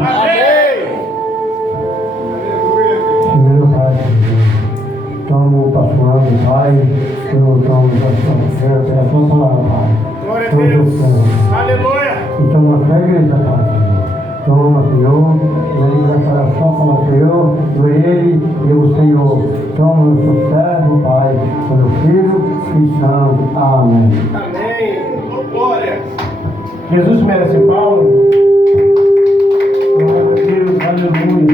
Amém. Primeiro, Pai, tomo o pastor do Pai, eu tomo o pastor, é a tua palavra, Pai. Glória a Deus. Aleluia. E toma a sua igreja, Pai. Toma, Senhor, vem para a sua palavra, Senhor, por Ele e o Senhor. Toma o seu servo, Pai, pelo Filho cristão. Amém. Amém. Glória. Jesus merece Paulo. Glória a Deus, aleluia.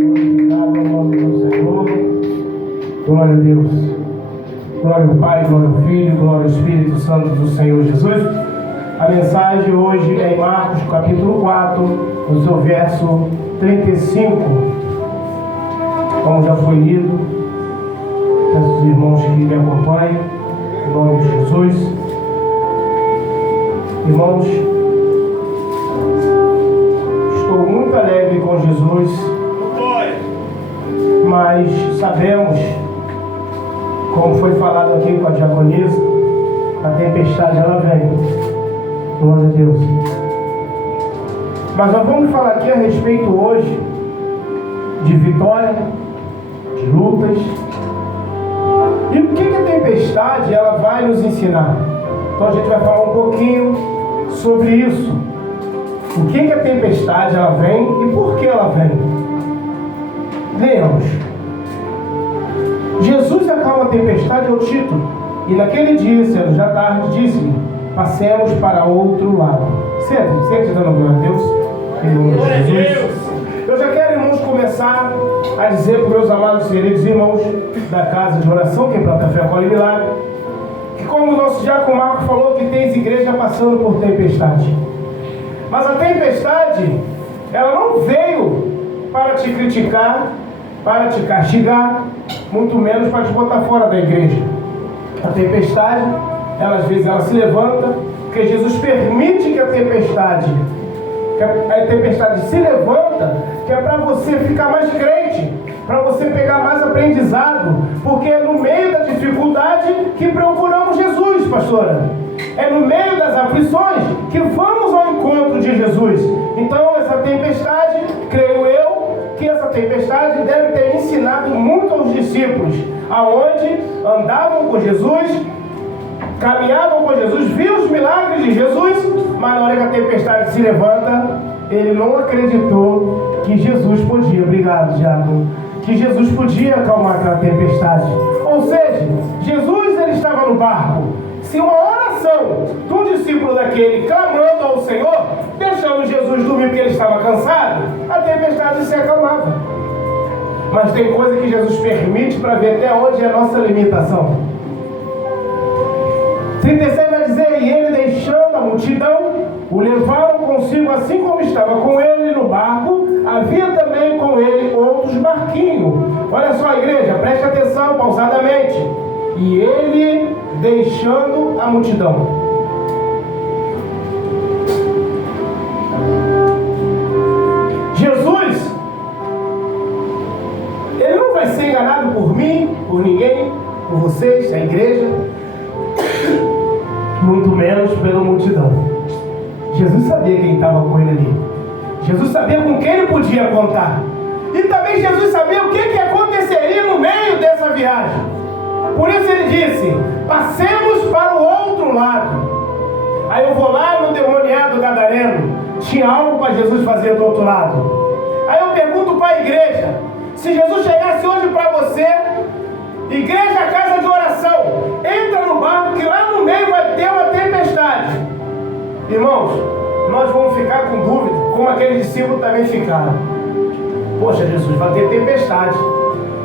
Glorificado é o nome do Senhor. Glória a Deus. Glória ao Pai, glória ao Filho, glória ao Espírito Santo do Senhor Jesus. A mensagem hoje é em Marcos, capítulo 4, no seu verso 35. Como já foi lido, peço aos irmãos que me acompanhem, em nome de Jesus. Irmãos, estou muito alegre com Jesus, mas sabemos, como foi falado aqui com a diaconisa, a tempestade ela vem. Glória a Deus. Mas nós vamos falar aqui a respeito hoje de vitória, de lutas. E o que a tempestade ela vai nos ensinar? Então a gente vai falar um pouquinho sobre isso. O que a tempestade ela vem e por que ela vem? Leamos. Jesus acalma a tempestade é o título. E naquele dia, sendo já tarde, disse-lhe: passemos para outro lado. Sente dando glória a Deus. Em nome de Jesus. Eu já quero, irmãos, começar a dizer para os meus amados e queridos irmãos da casa de oração, que é Planta Fé, Acolhe e Milagre, que como o nosso diácono Marco falou, que tens igreja passando por tempestade. Mas a tempestade, ela não veio para te criticar, para te castigar, muito menos para te botar fora da igreja. A tempestade, ela, às vezes ela se levanta, porque Jesus permite que a tempestade se levanta, que é para você ficar mais crente, para você pegar mais aprendizado, porque é no meio da dificuldade que procuramos Jesus, pastora. É no meio das aflições que vamos ao encontro de Jesus. Então essa tempestade, creio eu, que essa tempestade deve ter ensinado muito aos discípulos, aonde andavam com Jesus, caminhavam com Jesus, viam os milagres de Jesus, mas na hora que a tempestade se levanta, ele não acreditou que Jesus podia, obrigado, diácono, que Jesus podia acalmar aquela tempestade. Ou seja, Jesus ele estava no barco. Se uma oração de um discípulo daquele clamando ao Senhor, deixando Jesus dormir porque ele estava cansado, a tempestade se acalmava. Mas tem coisa que Jesus permite para ver até onde é a nossa limitação. 36 vai dizer: e ele, deixando a multidão, o levaram consigo, assim como estava com ele no barco, havia também com ele outros barquinhos. Olha só, igreja, preste atenção pausadamente. E ele, deixando a multidão. Jesus, ele não vai ser enganado por mim, por ninguém, por vocês, a igreja, muito menos pela multidão. Jesus sabia quem estava com ele ali. Jesus sabia com quem ele podia contar. E também Jesus sabia o que aconteceria no meio dessa viagem. Por isso ele disse: passemos para o outro lado. Aí eu vou lá no endemoniado gadareno. Tinha algo para Jesus fazer do outro lado. Aí eu pergunto para a igreja: se Jesus chegasse hoje para você, igreja, casa de oração, entra no barco que lá no meio vai ter uma tempestade. Irmãos, nós vamos ficar com dúvida, como aqueles discípulos também ficaram. Poxa, Jesus, vai ter tempestade.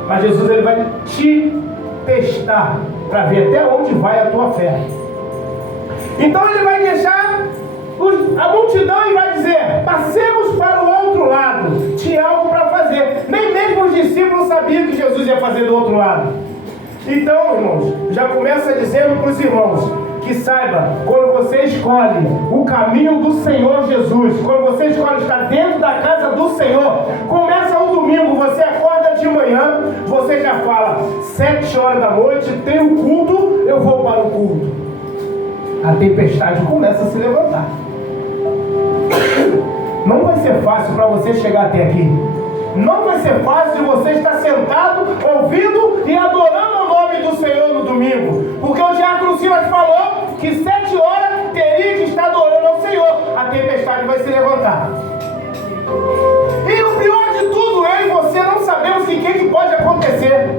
Mas Jesus ele vai te testar para ver até onde vai a tua fé. Então ele vai deixar a multidão e vai dizer: passemos para o outro lado. Tinha algo para fazer. Nem mesmo os discípulos sabiam que Jesus ia fazer do outro lado. Então, irmãos, já começa dizendo para os irmãos que saiba, quando você escolhe o caminho do Senhor Jesus, quando você escolhe estar dentro da casa do Senhor, começa o domingo, você acorda de manhã, você já fala: 7 horas da noite, tem o culto, eu vou para o culto. A tempestade começa a se levantar. Não vai ser fácil para você chegar até aqui. Não vai ser fácil você estar sentado, ouvindo e adorando o nome do Senhor no domingo. Porque o diácono Silas falou que 7 horas teria que estar adorando ao Senhor. A tempestade vai se levantar. E o pior de tudo é você não sabemos o que pode acontecer.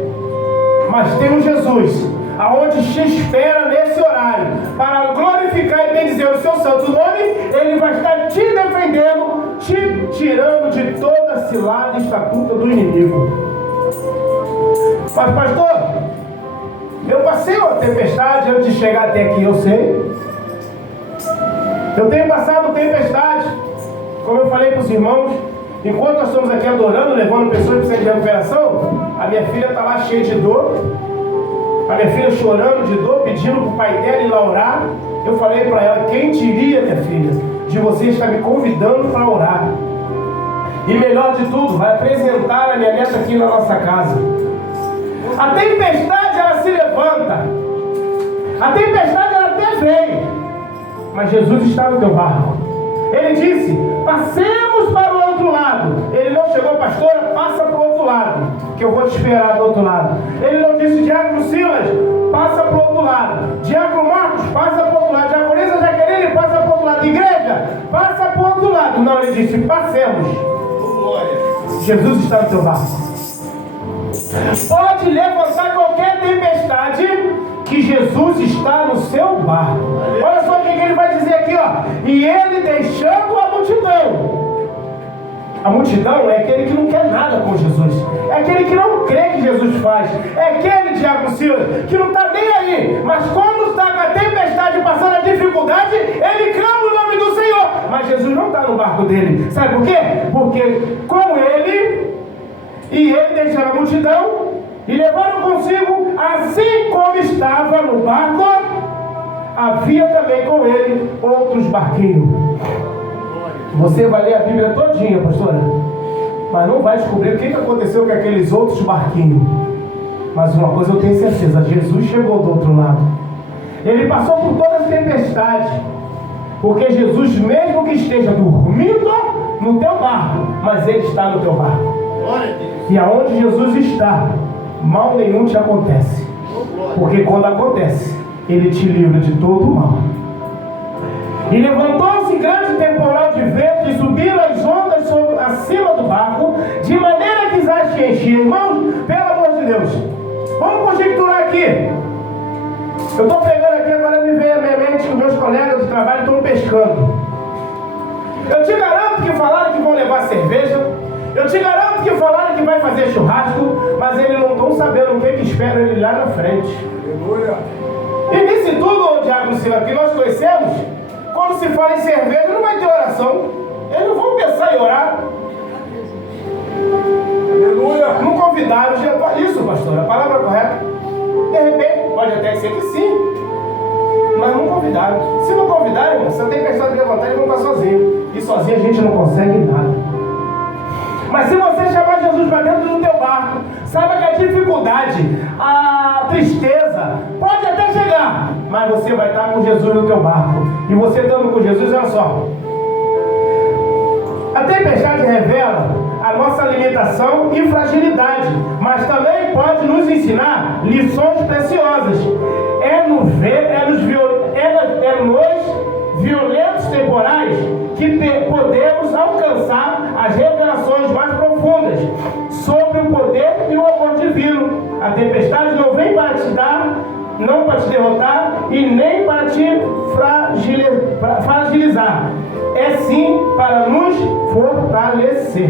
Mas tem um Jesus, aonde te espera nesse horário, para glorificar e bendizer o seu santo nome. Ele vai estar te defendendo, te tirando de toda cilada e estatuta do inimigo. Mas pastor, eu passei uma tempestade antes de chegar até aqui, eu sei. Eu tenho passado tempestade, como eu falei para os irmãos. Enquanto nós estamos aqui adorando, levando pessoas que precisam de recuperação, a minha filha está lá cheia de dor. A minha filha chorando de dor, pedindo para o pai dela ir lá orar. Eu falei para ela: quem diria, minha filha, de você estar me convidando para orar? E melhor de tudo, vai apresentar a minha neta aqui na nossa casa. A tempestade, ela se levanta. A tempestade, ela até vem. Mas Jesus está no teu barco. Ele disse: passemos para o outro lado. Ele não chegou: pastora, passa para o outro lado, que eu vou te esperar do outro lado. Ele não disse: diácono Silas, passa para o outro lado. Diácono Marcos, passa para o outro lado. Diaconisa Jaqueline, passa para o outro lado. Igreja, passa para o outro lado. Não, ele disse: passemos. Jesus está no teu barco. Pode levantar qualquer tempestade, que Jesus está no seu barco. Olha só o que ele vai dizer aqui, ó. E ele deixando a multidão. A multidão é aquele que não quer nada com Jesus. É aquele que não crê que Jesus faz. É aquele, diácono Silas, que não está nem aí. Mas quando está com a tempestade, passando a dificuldade, ele clama o nome do Senhor. Mas Jesus não está no barco dele. Sabe por quê? Porque com ele, e ele deixando a multidão, e levando consigo, assim como estava no barco, havia também com ele outros barquinhos. Você vai ler a Bíblia todinha, pastora, mas não vai descobrir o que aconteceu com aqueles outros barquinhos. Mas uma coisa eu tenho certeza: Jesus chegou do outro lado. Ele passou por todas as tempestades. Porque Jesus, mesmo que esteja dormindo no teu barco, mas ele está no teu barco. E aonde Jesus está, mal nenhum te acontece. Porque quando acontece, ele te livra de todo o mal. E levantou-se grande temporal de vento e subiram as ondas acima do barco, de maneira que já se enchia. Irmãos, pelo amor de Deus, vamos conjecturar aqui. Eu estou pregando aqui, agora me veio a minha mente que meus colegas de trabalho estão pescando. Eu te garanto que falaram que vão levar cerveja. Eu te garanto que falaram que vai fazer churrasco, mas eles não estão sabendo o que espera ele lá na frente. E nisso tudo, Diácono Silas, que nós conhecemos, quando se fala em cerveja, não vai ter oração. Eles não vão pensar em orar. Aleluia. Não convidaram. Isso, pastor, a palavra correta. De repente, pode até ser que sim, mas não convidaram. Se não convidarem, irmão, você tem pensado em levantar e vão estar sozinho. E sozinho a gente não consegue nada. Mas se você chamar Jesus para dentro do teu barco, saiba que a dificuldade, a tristeza, pode até chegar, mas você vai estar com Jesus no teu barco. E você estando com Jesus, olha só, a tempestade revela a nossa limitação e fragilidade, mas também pode nos ensinar lições preciosas. É nos violentos temporais que podemos alcançar as revelações mais profundas sobre o poder e o amor divino. A tempestade não vem para te dar, não para te derrotar e nem para te fragilizar. É sim para nos fortalecer.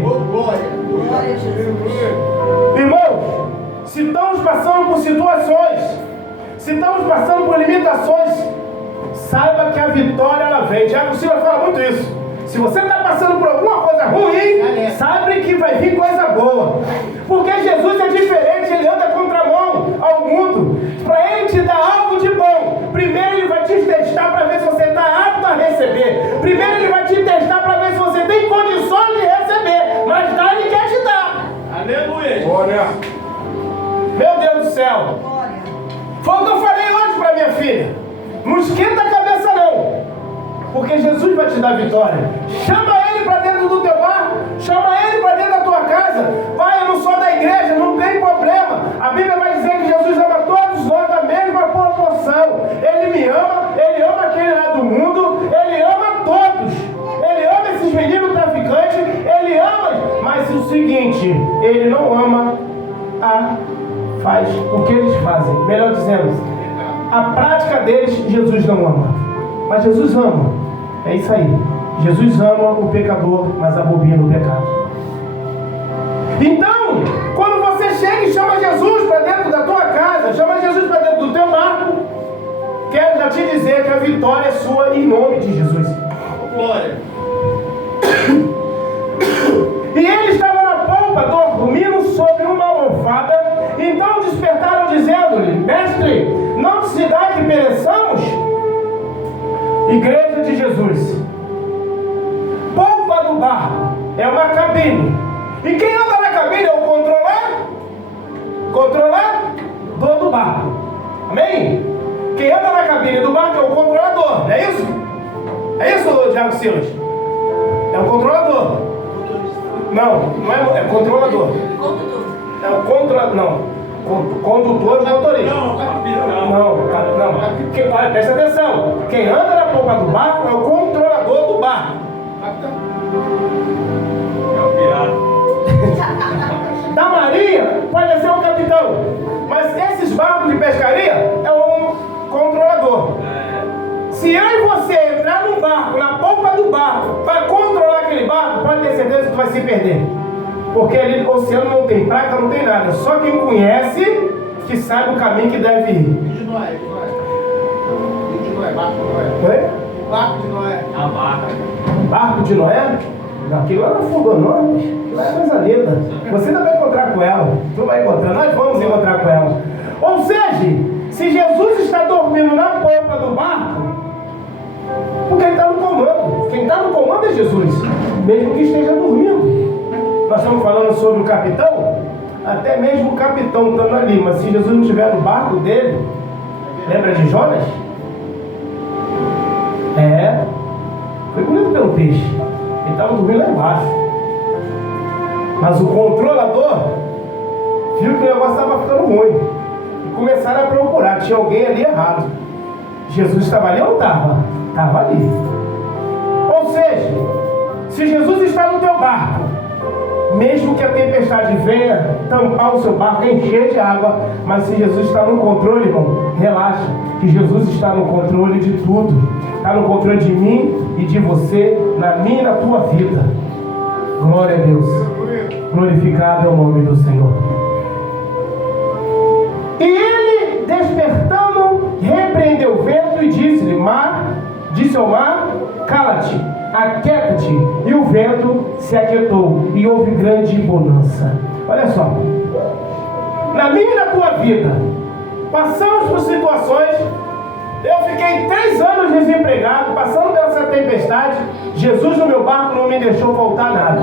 Irmãos, se estamos passando por situações, se estamos passando por limitações, saiba que a vitória ela vem. Tiago Silva fala muito isso. Se você está passando por alguma coisa ruim, saiba que vai vir coisa boa. Porque Jesus é diferente, ele anda contramão ao mundo. Para ele te dar algo de bom, primeiro ele vai te testar para ver se você está apto a receber. Primeiro ele vai te testar para ver se você tem condições de receber. Mas lá ele quer te dar. Aleluia. Glória. Meu Deus do céu. Foi o que eu falei hoje para minha filha. Não esquenta a cabeça não, porque Jesus vai te dar vitória. Chama ele para dentro do seguinte: ele não ama faz o que eles fazem. Melhor dizendo, a prática deles, Jesus não ama. Mas Jesus ama. É isso aí. Jesus ama o pecador, mas abomina o pecado. Então, quando você chega e chama Jesus para dentro da tua casa, chama Jesus para dentro do teu barco, quero já te dizer que a vitória é sua em nome de Jesus. Glória. E ele estava na polpa, dormindo sobre uma almofada. Então despertaram, dizendo-lhe: Mestre, não se dá que pereçamos? Igreja de Jesus, polpa do barco é uma cabine. E quem anda na cabine é o controlador do barco. Amém? Quem anda na cabine do barco é o controlador, não é isso? É isso, Diago Silas? É o controlador. Não é controlador. É o controlador. Não. Condutor de motorista. Não. Presta atenção. Quem anda na polpa do barco é o controlador do barco. É o pirata. Da marinha pode ser o capitão. Mas esses barcos de pescaria é um controlador. Se eu e você entrar no barco, na polpa do barco, para controlar aquele barco, pode ter certeza que tu vai se perder. Porque ali no oceano não tem placa, não tem nada. Só quem conhece que sabe o caminho que deve ir. De Noé. Barco de Noé. Oi? Barco de Noé. A barca. Barco de Noé? Aquilo lá não afundou, não. Aquilo é coisa linda. Você ainda vai encontrar com ela. Tu vai encontrar. Nós vamos encontrar com ela. Ou seja, se Jesus está dormindo na polpa do barco, porque ele está no comando. Quem está no comando é Jesus, mesmo que esteja dormindo. Nós estamos falando sobre o capitão, até mesmo o capitão estando ali, mas se Jesus não estiver no barco dele, lembra de Jonas? Foi comido pelo peixe. Ele estava dormindo lá embaixo. Mas o controlador viu que o negócio estava ficando ruim e começaram a procurar, tinha alguém ali errado. Jesus estava ali ou não estava? Estava ali. Ou seja, se Jesus está no teu barco, mesmo que a tempestade venha tampar o seu barco, encher de água, mas se Jesus está no controle, irmão, relaxa, que Jesus está no controle de tudo. Está no controle de mim e de você, na minha e na tua vida. Glória a Deus. Glorificado é o nome do Senhor. E ele, despertando, repreendeu o vento e disse-lhe: disse ao mar: cala-te, aquieta-te. E o vento se aquietou e houve grande bonança. Olha só, na minha e na tua vida, passamos por situações. Eu fiquei 3 anos desempregado, passando dessa tempestade. Jesus no meu barco não me deixou faltar nada.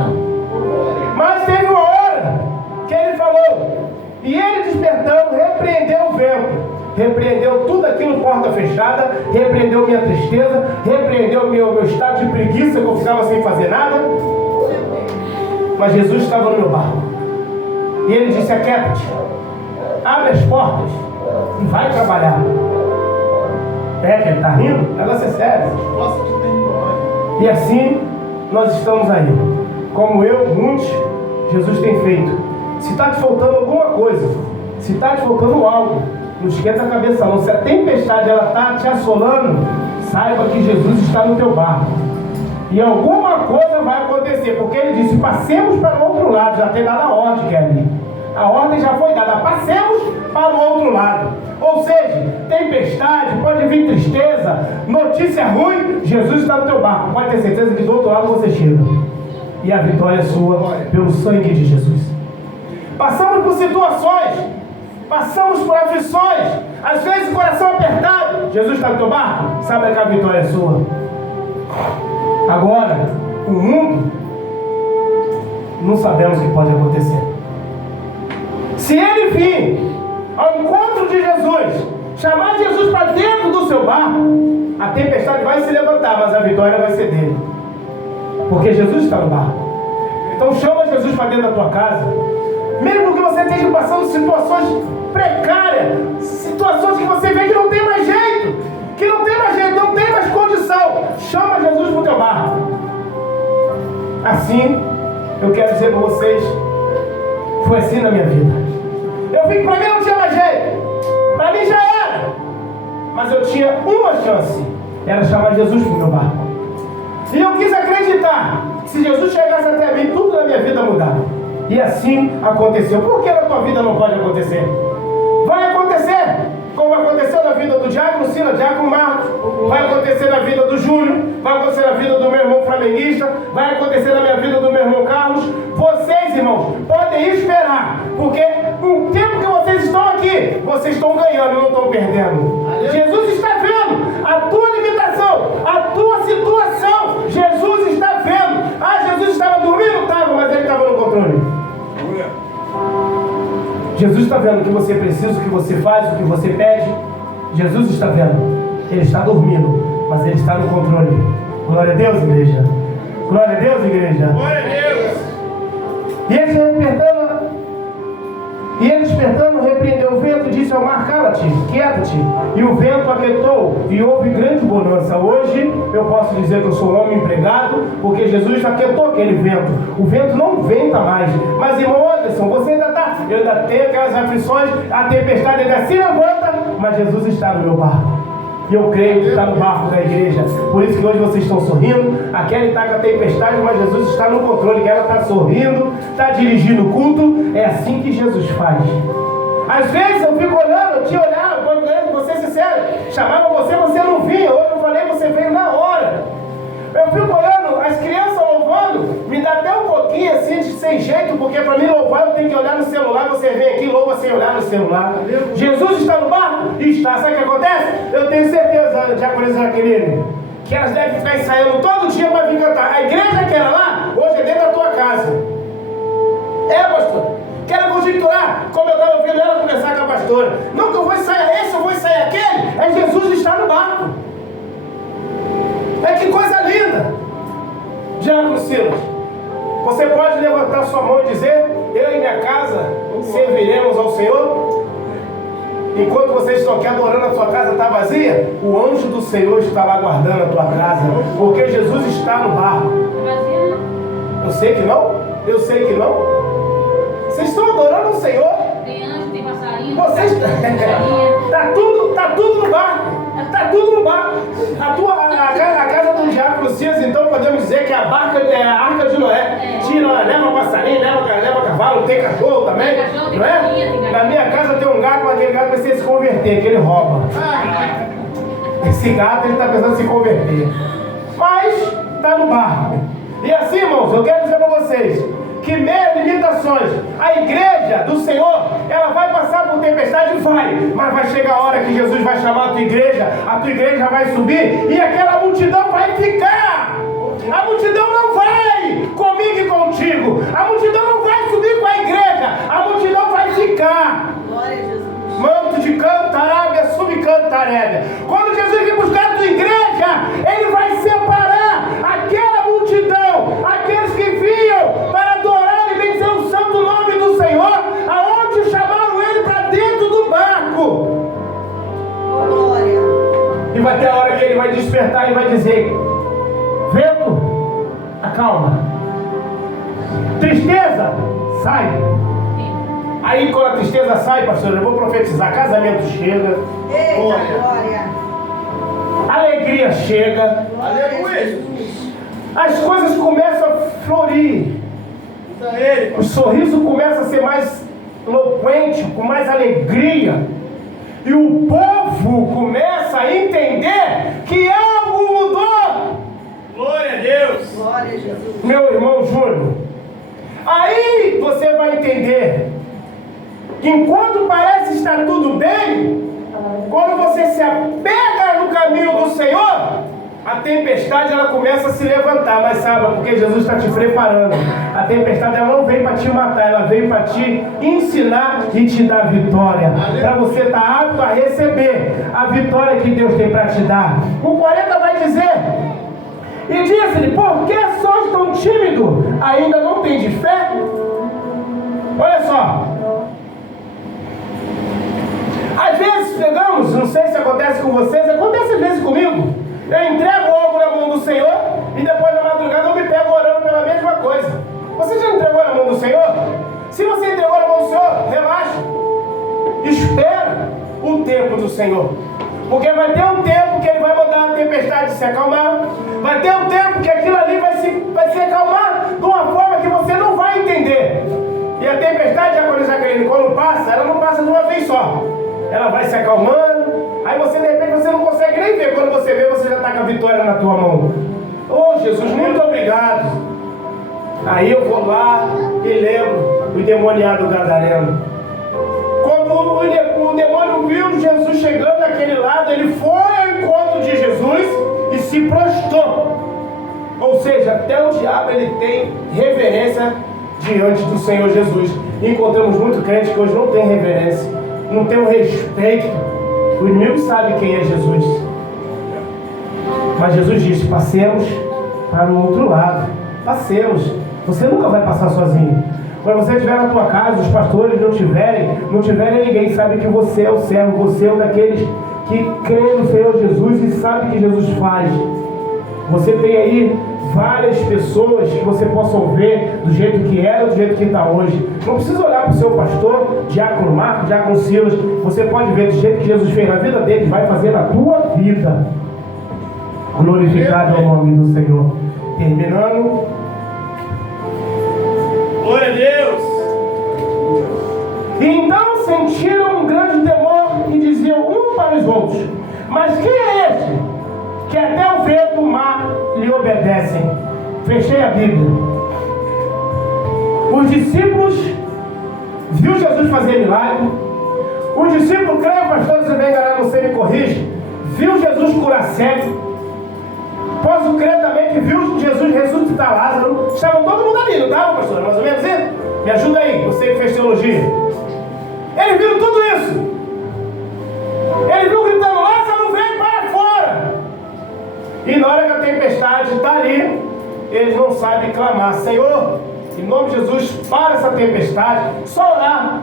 Mas teve uma hora que ele falou, e ele despertando, repreendeu o vento, repreendeu tudo aquilo, porta fechada, repreendeu minha tristeza, repreendeu meu estado de preguiça, que eu ficava sem fazer nada. Mas Jesus estava no meu barco, e ele disse: aquieta-te, abre as portas e vai trabalhar. Que ele está rindo? O negócio é sério. E assim nós estamos aí. Como eu, muitos, Jesus tem feito. Se está te faltando alguma coisa, se está te faltando algo, não esquenta a cabeça não. Se a tempestade está te assolando, saiba que Jesus está no teu barco. E alguma coisa vai acontecer, porque ele disse: passemos para o outro lado. Já tem dado a ordem, Kelly. A ordem já foi dada, passemos para o outro lado. Ou seja, tempestade, pode vir tristeza, notícia ruim, Jesus está no teu barco. Pode ter certeza que do outro lado você chega. E a vitória é sua pelo sangue de Jesus. Passamos por situações, passamos por aflições, às vezes o coração apertado. Jesus está no teu barco, sabe que a vitória é sua. Agora, o mundo, não sabemos o que pode acontecer. Se ele vir ao encontro de Jesus, chamar Jesus para dentro do seu barco, a tempestade vai se levantar, mas a vitória vai ser dele, porque Jesus está no barco. Então chama Jesus para dentro da tua casa, mesmo que você esteja passando situações precárias, situações que você vê que não tem mais jeito, não tem mais condição. Chama Jesus para o teu barco. Assim eu quero dizer para vocês, foi assim na minha vida. Eu vi que para mim não tinha mais jeito, para mim já era, mas eu tinha uma chance, era chamar Jesus para o meu barco. E eu quis acreditar que se Jesus chegasse até mim, tudo na minha vida mudava. E assim aconteceu. Por que na tua vida não pode acontecer? Vai acontecer, como aconteceu na vida do Diácono Silas, Diácono Marcos, vai acontecer na vida do Júlio, vai acontecer na vida do meu irmão flamenguista, vai acontecer na minha vida do meu irmão Carlos. Vocês, irmãos, podem esperar, porque no tempo que vocês estão aqui, vocês estão ganhando e não estão perdendo. Jesus está vendo a tua limitação, a tua situação. Jesus está vendo. Ah, Jesus estava dormindo? Estava, mas ele estava no controle. Jesus está vendo o que você precisa, o que você faz, o que você pede. Jesus está vendo. Ele está dormindo, mas ele está no controle. Glória a Deus, igreja. Glória a Deus, igreja. Glória a Deus. E ele despertando, repreendeu o vento, disse ao mar: cala-te, quieta-te. E o vento aquietou, e houve grande bonança. Hoje eu posso dizer que eu sou um homem empregado, porque Jesus aquietou aquele vento. O vento não venta mais. Mas, irmão Anderson, você ainda está, eu ainda tenho aquelas aflições, a tempestade ainda se levanta, mas Jesus está no meu barco. E eu creio que está no barco da igreja. Por isso que hoje vocês estão sorrindo. A Kelly está com a tempestade, mas Jesus está no controle. Que ela está sorrindo, está dirigindo o culto. É assim que Jesus faz. Às vezes eu fico olhando, eu te olhava, vou ser sincero, chamava você, você não vinha. Hoje eu falei, você veio na hora. Eu fico olhando as crianças louvando, me dá até um pouquinho assim de sem jeito, porque para mim louvar eu tenho que olhar no celular. Você vem aqui, louva sem olhar no celular. Jesus está no barco? Está. Sabe o que acontece? Eu tenho certeza, Diaconisa Jaqueline, que elas devem ficar ensaiando todo dia para vir cantar. A igreja que era lá, hoje é dentro da tua casa. É, pastor? Quero conjecturar, como eu estava ouvindo ela conversar com a pastora. Não que eu vou ensaiar esse, eu vou ensaiar aquele. É Jesus está no barco. É que coisa linda. Diácono Silas, você pode levantar sua mão e dizer: eu e minha casa serviremos ao Senhor? Enquanto vocês estão aqui adorando, a sua casa está vazia, o anjo do Senhor está lá guardando a tua casa, porque Jesus está no barco. Eu sei que não? Eu sei que não. Vocês estão adorando o Senhor? Tem anjo, tem passarinho. Vocês está tudo no barco. Está tudo no barco. A casa do Diácono Silas, então podemos dizer que a barca é a arca de Noé. Tira, leva passarinho, leva cavalo, tem cachorro também. Tem cachorro, tem não é? galinha, tem galinha. Na minha casa tem um gato, mas aquele gato precisa se converter, que ele rouba. Esse gato ele está pensando em se converter. Mas está no barco. E assim, irmãos, eu quero dizer para vocês que mesmo limitações, a igreja do Senhor, ela vai passar por tempestade, mas vai chegar a hora que Jesus vai chamar a tua igreja vai subir e aquela multidão vai ficar. A multidão não vai comigo e contigo, a multidão não vai subir com a igreja, a multidão vai ficar. Glória a Jesus. Manto de Cantarábia, subcantarébia. Quando Jesus vir buscar a tua igreja, ele vai separar aquela multidão, aqueles que vinham para adorar e benzer o santo nome do Senhor, aonde chamaram ele para dentro do barco. Glória. E vai ter a hora que ele vai despertar e vai dizer: vento, acalma. Tristeza, sai. Aí quando a tristeza sai, pastor, eu vou profetizar: casamento chega. Eita, glória. Alegria chega. Aleluia. As coisas começam a florir. O sorriso começa a ser mais eloquente, com mais alegria. E o povo começa a entender que algo mudou. Glória a Deus. Glória a Jesus. Meu irmão Júnior, aí você vai entender que enquanto parece estar tudo bem, quando você se apega no caminho do Senhor, a tempestade ela começa a se levantar. Mas saiba, porque Jesus está te preparando. A tempestade ela não veio para te matar, ela veio para te ensinar e te dar vitória, para você estar apto a receber a vitória que Deus tem para te dar. O 40 vai dizer: e disse-lhe: por que sois tão tímido? Ainda não tem de fé? Olha só. Às vezes pegamos, não sei se acontece com vocês, acontece às vezes comigo. Eu entrego algo na mão do Senhor e depois da madrugada eu me pego orando pela mesma coisa. Você já você entregou na mão do Senhor, relaxa. Espera o tempo do Senhor. Porque vai ter um tempo que Ele vai mandar a tempestade se acalmar. Vai ter um tempo que aquilo ali vai se acalmar de uma forma que você não vai entender. E a tempestade, quando passa, ela não passa de uma vez só. Ela vai se acalmando. Aí você, de repente, você não consegue nem ver. Quando você vê, você já está com a vitória na tua mão. Oh, Jesus, muito obrigado. Aí eu vou lá e lembro o endemoniado gadareno. Quando o demônio viu Jesus chegando daquele lado, ele foi ao encontro de Jesus e se prostrou. Ou seja, até o diabo ele tem reverência diante do Senhor Jesus. E encontramos muito crente que hoje não tem reverência, não tem o respeito. O inimigo sabe quem é Jesus. Mas Jesus disse: passemos para o outro lado. Passemos. Você nunca vai passar sozinho. Quando você estiver na tua casa, os pastores não tiverem ninguém, sabe que você é o servo, você é um daqueles que crê no Senhor Jesus e sabe que Jesus faz. Você tem aí várias pessoas que você possa ver do jeito que era, do jeito que está hoje. Não precisa olhar para o seu pastor, diácono Marcos, diácono Silas. Você pode ver do jeito que Jesus fez na vida deles, vai fazer na tua vida. Glorificado é o nome do Senhor. Terminando. Glória a Deus. E então sentiram um grande temor e diziam um para os outros: mas quem é este que até o vento e o mar lhe obedecem? Fechei a Bíblia. Os discípulos viu Jesus fazer milagre. Os discípulos, creio, pastor, se bem enganar, você me corrige, viu Jesus curar cego. Posso crer também que viu Jesus ressuscitar Lázaro. Estavam todo mundo ali, não estava, pastor? Mais ou menos isso? Me ajuda aí, você que fez teologia. Eles viram tudo isso. Ele viu gritando: Lázaro, vem para fora. E na hora que a tempestade está ali, eles não sabem clamar: Senhor, em nome de Jesus, para essa tempestade. Só orar.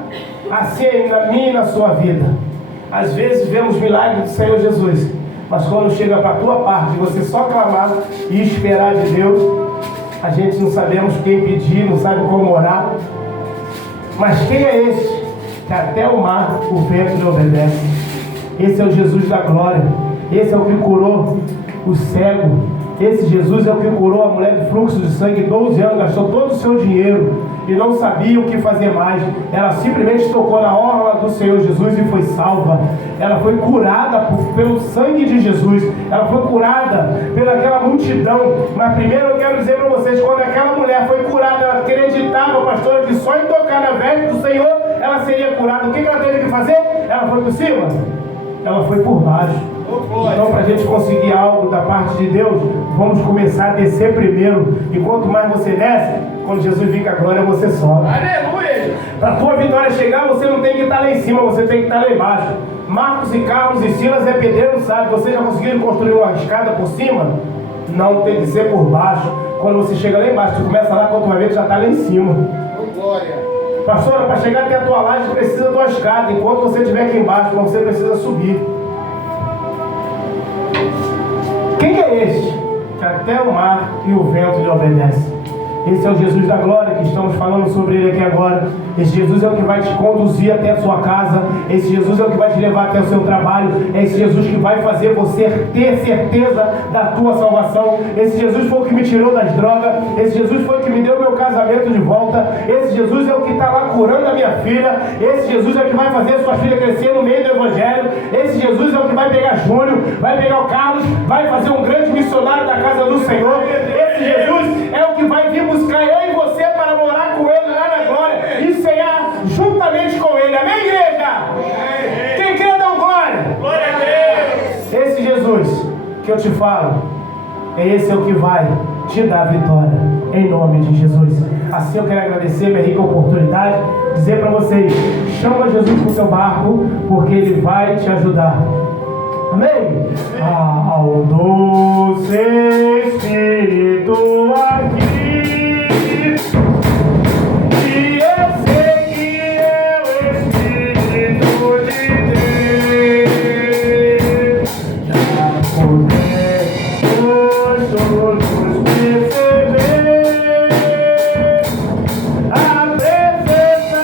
Assim é na minha e na sua vida. Às vezes vemos milagres do Senhor Jesus, mas quando chega para a tua parte, você só clamar e esperar de Deus, a gente não sabemos quem pedir, não sabe como orar. Mas quem é esse que até o mar, o vento lhe obedece? Esse é o Jesus da glória. Esse é o que curou o cego. Esse Jesus é o que curou a mulher de fluxo de sangue, 12 anos, gastou todo o seu dinheiro e não sabia o que fazer mais. Ela simplesmente tocou na orla do Senhor Jesus e foi salva. Ela foi curada pelo sangue de Jesus. Ela foi curada pelaquela multidão. Mas primeiro eu quero dizer para vocês, quando aquela mulher foi curada, ela acreditava, pastor, que só em tocar na veste do Senhor ela seria curada. O que ela teve que fazer? Ela foi por cima? Ela foi por baixo. Então, para a gente conseguir algo da parte de Deus, vamos começar a descer primeiro. E quanto mais você desce, quando Jesus vir com a glória, você sobe. Aleluia! Para a tua vitória chegar, você não tem que estar lá em cima, você tem que estar lá embaixo. Marcos e Carlos e Silas é pedreiro, sabe? Vocês já conseguiram construir uma escada por cima? Não, tem que ser por baixo. Quando você chega lá embaixo, você começa lá, quando tu vai ver, já está lá em cima. Glória! Pastora, para chegar até a tua laje, precisa de uma escada. Enquanto você estiver aqui embaixo, você precisa subir. Quem é este que até o mar e o vento lhe obedece? Esse é o Jesus da glória que estamos falando sobre ele aqui agora. Esse Jesus é o que vai te conduzir até a sua casa. Esse Jesus é o que vai te levar até o seu trabalho. É esse Jesus que vai fazer você ter certeza da tua salvação. Esse Jesus foi o que me tirou das drogas. Esse Jesus foi o que me deu meu casamento de volta. Esse Jesus é o que está lá curando a minha filha. Esse Jesus é o que vai fazer a sua filha crescer no meio do evangelho. Esse Jesus é o que vai pegar Júnior, vai pegar o Carlos, vai fazer um grande missionário da casa do Senhor. Esse Jesus é o que vai vir buscar eu e você para morar com ele lá na glória e ceiar juntamente com ele. Amém, igreja? Quem quer dar glória? Glória a Deus! Esse Jesus que eu te falo, esse é o que vai te dar a vitória, em nome de Jesus. Assim eu quero agradecer minha rica oportunidade, dizer para vocês: chama Jesus para o seu barco, porque ele vai te ajudar. Amém? Ao doce Espírito aqui, e eu sei que é o Espírito de Deus, já podemos todos perceber a presença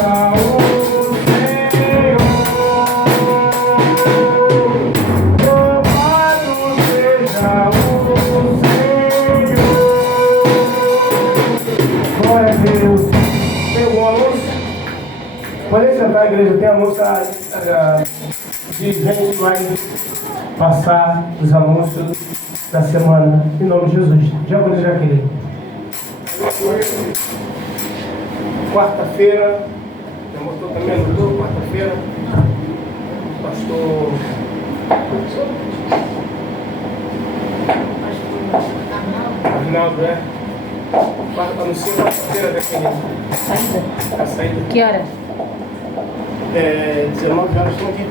seja o Senhor. Louvado seja o Senhor. Glória a Deus. Pegou a música? Pode sentar, igreja. Tem a música de gente vai passar os anúncios da semana. Em nome de Jesus. Diácono Jaqueline. Quarta-feira. Já mostrou também no quarta-feira. Pastor. Arnaldo, é? Anuncia quarta-feira, Jaqueline. Saída. A saída. Que hora? 19 horas, estamos aqui.